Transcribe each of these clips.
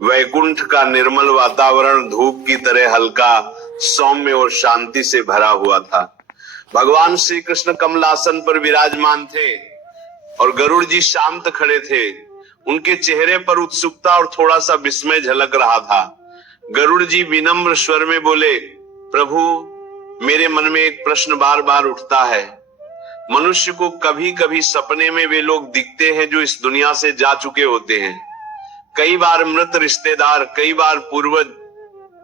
वैकुंठ का निर्मल वातावरण धूप की तरह हल्का, सौम्य और शांति से भरा हुआ था। भगवान श्री कृष्ण कमलासन पर विराजमान थे और गरुड़ जी शांत खड़े थे। उनके चेहरे पर उत्सुकता और थोड़ा सा विस्मय झलक रहा था। गरुड़ जी विनम्र स्वर में बोले, प्रभु, मेरे मन में एक प्रश्न बार बार उठता है। मनुष्य को कभी कभी सपने में वे लोग दिखते हैं जो इस दुनिया से जा चुके होते हैं। कई बार मृत रिश्तेदार, कई बार पूर्वज।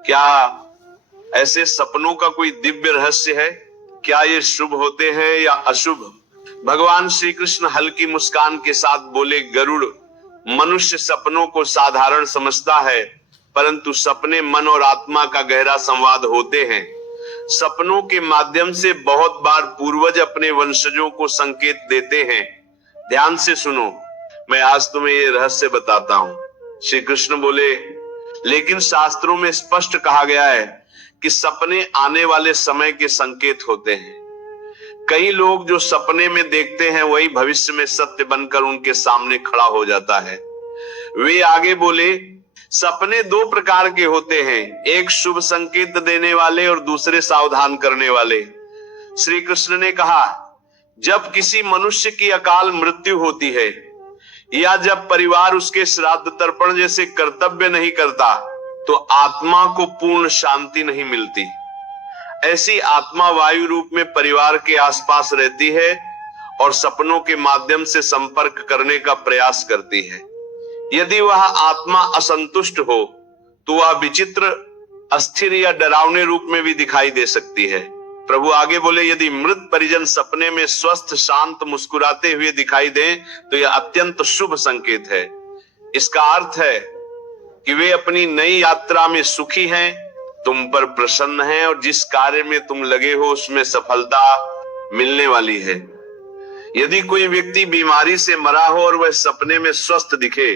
क्या ऐसे सपनों का कोई दिव्य रहस्य है? क्या ये शुभ होते हैं या अशुभ? भगवान श्री कृष्ण हल्की मुस्कान के साथ बोले, गरुड़, मनुष्य सपनों को साधारण समझता है, परंतु सपने मन और आत्मा का गहरा संवाद होते हैं। सपनों के माध्यम से बहुत बार पूर्वज अपने वंशजों को संकेत देते हैं। ध्यान से सुनो, मैं आज तुम्हें ये रहस्य बताता हूं। श्री कृष्ण बोले, लेकिन शास्त्रों में स्पष्ट कहा गया है कि सपने आने वाले समय के संकेत होते हैं। कई लोग जो सपने में देखते हैं वही भविष्य में सत्य बनकर उनके सामने खड़ा हो जाता है। वे आगे बोले, सपने दो प्रकार के होते हैं, एक शुभ संकेत देने वाले और दूसरे सावधान करने वाले। श्री कृष्ण ने कहा, जब किसी मनुष्य की अकाल मृत्यु होती है या जब परिवार उसके श्राद्ध तर्पण जैसे कर्तव्य नहीं करता, तो आत्मा को पूर्ण शांति नहीं मिलती। ऐसी आत्मा वायु रूप में परिवार के आसपास रहती है और सपनों के माध्यम से संपर्क करने का प्रयास करती है। यदि वह आत्मा असंतुष्ट हो तो वह विचित्र, अस्थिर या डरावने रूप में भी दिखाई दे सकती है। प्रभु आगे बोले, यदि मृत परिजन सपने में स्वस्थ, शांत, मुस्कुराते हुए दिखाई दें तो यह अत्यंत शुभ संकेत है। इसका अर्थ है कि वे अपनी नई यात्रा में सुखी हैं, तुम पर प्रसन्न हैं और जिस कार्य में तुम लगे हो उसमें सफलता मिलने वाली है। यदि कोई व्यक्ति बीमारी से मरा हो और वह सपने में स्वस्थ दिखे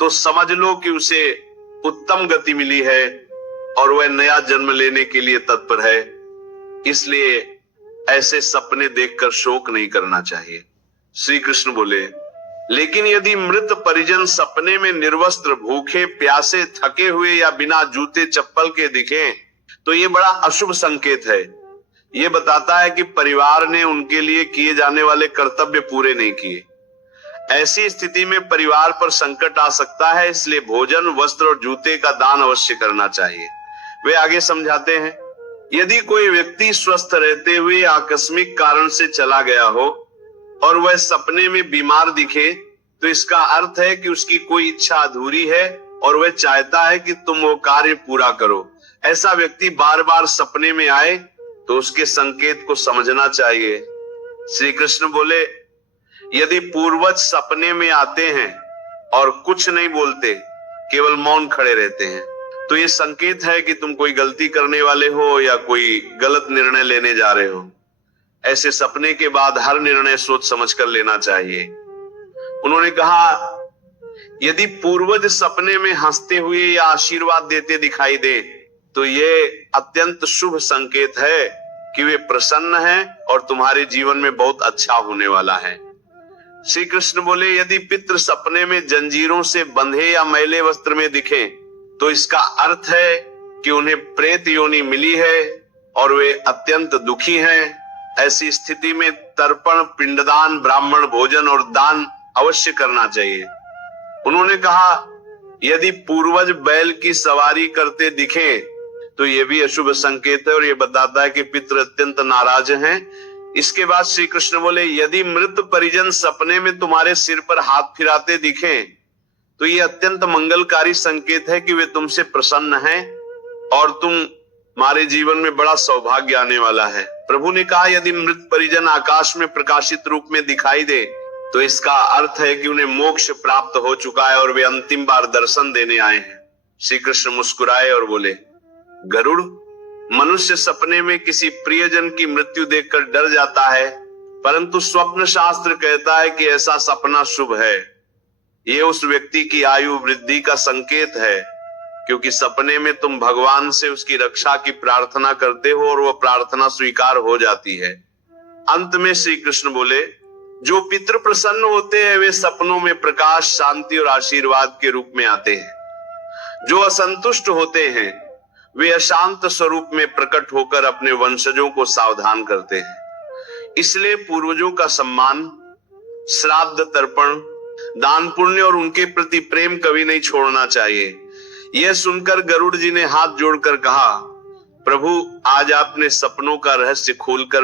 तो समझ लो कि उसे उत्तम गति मिली है और वह नया जन्म लेने के लिए तत्पर है। इसलिए ऐसे सपने देखकर शोक नहीं करना चाहिए। श्री कृष्ण बोले, लेकिन यदि मृत परिजन सपने में निर्वस्त्र, भूखे, प्यासे, थके हुए या बिना जूते चप्पल के दिखें तो ये बड़ा अशुभ संकेत है। ये बताता है कि परिवार ने उनके लिए किए जाने वाले कर्तव्य पूरे नहीं किए। ऐसी स्थिति में परिवार पर संकट आ सकता है, इसलिए भोजन, वस्त्र और जूते का दान अवश्य करना चाहिए। वे आगे समझाते हैं, यदि कोई व्यक्ति स्वस्थ रहते हुए आकस्मिक कारण से चला गया हो और वह सपने में बीमार दिखे तो इसका अर्थ है कि उसकी कोई इच्छा अधूरी है और वह चाहता है कि तुम वो कार्य पूरा करो। ऐसा व्यक्ति बार बार सपने में आए तो उसके संकेत को समझना चाहिए। श्री कृष्ण बोले, यदि पूर्वज सपने में आते हैं और कुछ नहीं बोलते, केवल मौन खड़े रहते हैं, तो ये संकेत है कि तुम कोई गलती करने वाले हो या कोई गलत निर्णय लेने जा रहे हो। ऐसे सपने के बाद हर निर्णय सोच समझ कर लेना चाहिए। उन्होंने कहा, यदि पूर्वज सपने में हंसते हुए या आशीर्वाद देते दिखाई दे तो ये अत्यंत शुभ संकेत है कि वे प्रसन्न हैं और तुम्हारे जीवन में बहुत अच्छा होने वाला है। श्री कृष्ण बोले, यदि पितृ सपने में जंजीरों से बंधे या मैले वस्त्र में दिखे तो इसका अर्थ है कि उन्हें प्रेत योनि मिली है और वे अत्यंत दुखी हैं। ऐसी स्थिति में तर्पण, पिंडदान, ब्राह्मण भोजन और दान अवश्य करना चाहिए। उन्होंने कहा, यदि पूर्वज बैल की सवारी करते दिखे तो यह भी अशुभ संकेत है और यह बताता है कि पितृ अत्यंत नाराज हैं। इसके बाद श्री कृष्ण बोले, यदि मृत परिजन सपने में तुम्हारे सिर पर हाथ फिराते दिखें तो यह अत्यंत मंगलकारी संकेत है कि वे तुमसे प्रसन्न हैं और तुम्हारे जीवन में बड़ा सौभाग्य आने वाला है। प्रभु ने कहा, यदि मृत परिजन आकाश में प्रकाशित रूप में दिखाई दे तो इसका अर्थ है कि उन्हें मोक्ष प्राप्त हो चुका है और वे अंतिम बार दर्शन देने आए हैं। श्री कृष्ण मुस्कुराए और बोले, गरुड़, मनुष्य सपने में किसी प्रियजन की मृत्यु देखकर डर जाता है, परंतु स्वप्न शास्त्र कहता है कि ऐसा सपना शुभ है। ये उस व्यक्ति की आयु वृद्धि का संकेत है, क्योंकि सपने में तुम भगवान से उसकी रक्षा की प्रार्थना करते हो और वह प्रार्थना स्वीकार हो जाती है। अंत में श्री कृष्ण बोले, जो पितृ प्रसन्न होते हैं वे सपनों में प्रकाश, शांति और आशीर्वाद के रूप में आते हैं। जो असंतुष्ट होते हैं वे अशांत स्वरूप में प्रकट होकर अपने वंशजों को सावधान करते हैं। इसलिए पूर्वजों का सम्मान, श्राद्ध, तर्पण, दान पुण्य और उनके प्रति प्रेम कभी नहीं छोड़ना चाहिए। यह सुनकर गरुड़ जी ने हाथ जोड़कर कहा, प्रभु, आज आपने सपनों का रहस्य खोलकर